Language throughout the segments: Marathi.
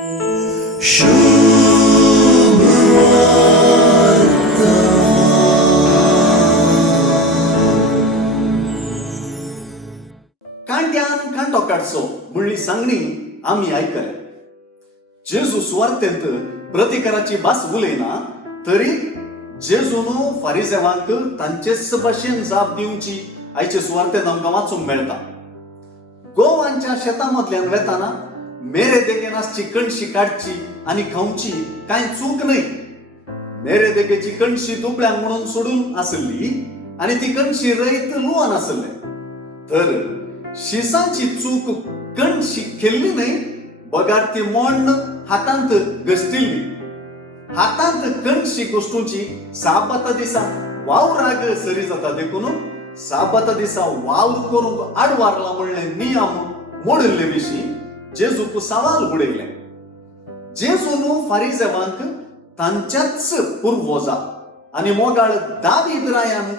कांट्यान कांटो काडचो म्हणली सांगणी आम्ही आयकले. जेजू सुवार्थेंत प्रतिकाराची भास उलयना तरी जेजून फारिसेवांक तांचेच भाशेन जाप दिवची आयचे सुवार्थेंत आमकां वाचूंक मेळटा. गोवांच्या शेतांमदल्यान वेताना मेरे देगेनासची कणशी काडची आनी खावची कांय चूक न्हय. मेरे देगेची कणशी दुबळ्यांक म्हणून सोडून आसली आनी ती कणशी रयत लुवान आसले. तर शिसांची चूक कणशी केल्ली न्हय, बगार ती मोडण हातांत घश्टिल्ली. हातांत कणशी गोश्टूची साबाता दिसा वावराक सरी जाता देखून साबाता दिसा वावर करूंक आडवारला म्हणले नियम मोडिल्ले विशीं जेजूक सवाल उडयले. जेजून फारिसेवांक तांच्याच पुर्वजा आनी मोगाळ दावीद रायान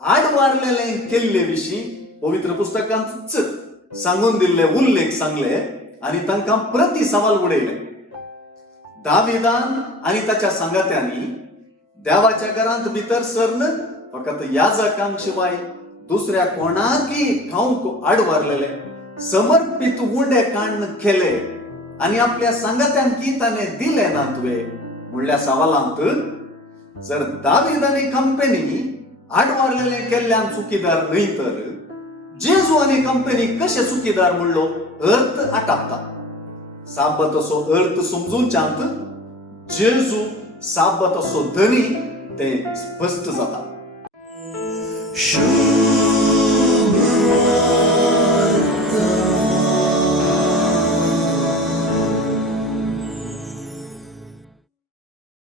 आडवारलेले केल्ले विशीं पवित्र पुस्तकांतच सांगून दिल्ले उल्लेख सांगले आनी तांकां प्रति सवाल उडयले. दाविदान आनी ताच्या सांगात्यांनी देवाच्या घरांत भितर सरन फकत याजकांक शिवाय दुसऱ्या कोणाकय खावंक आडवारलेले समर्पित उंडे काण्ण केले आनी आपल्या सांगात्यांकी ताणें दिले ना तुवें म्हणल्या सवालांत जर दावीद आनी कंपनी आडवारलेले केल्ल्यान चुकीदार न्हय तर जेजू आनी कंपनी कशे चुकीदार म्हणलो अर्थ आटापता. साबत असो अर्थ समजूनच्यांत जेजू साबत असो धनी ते स्पष्ट जाता.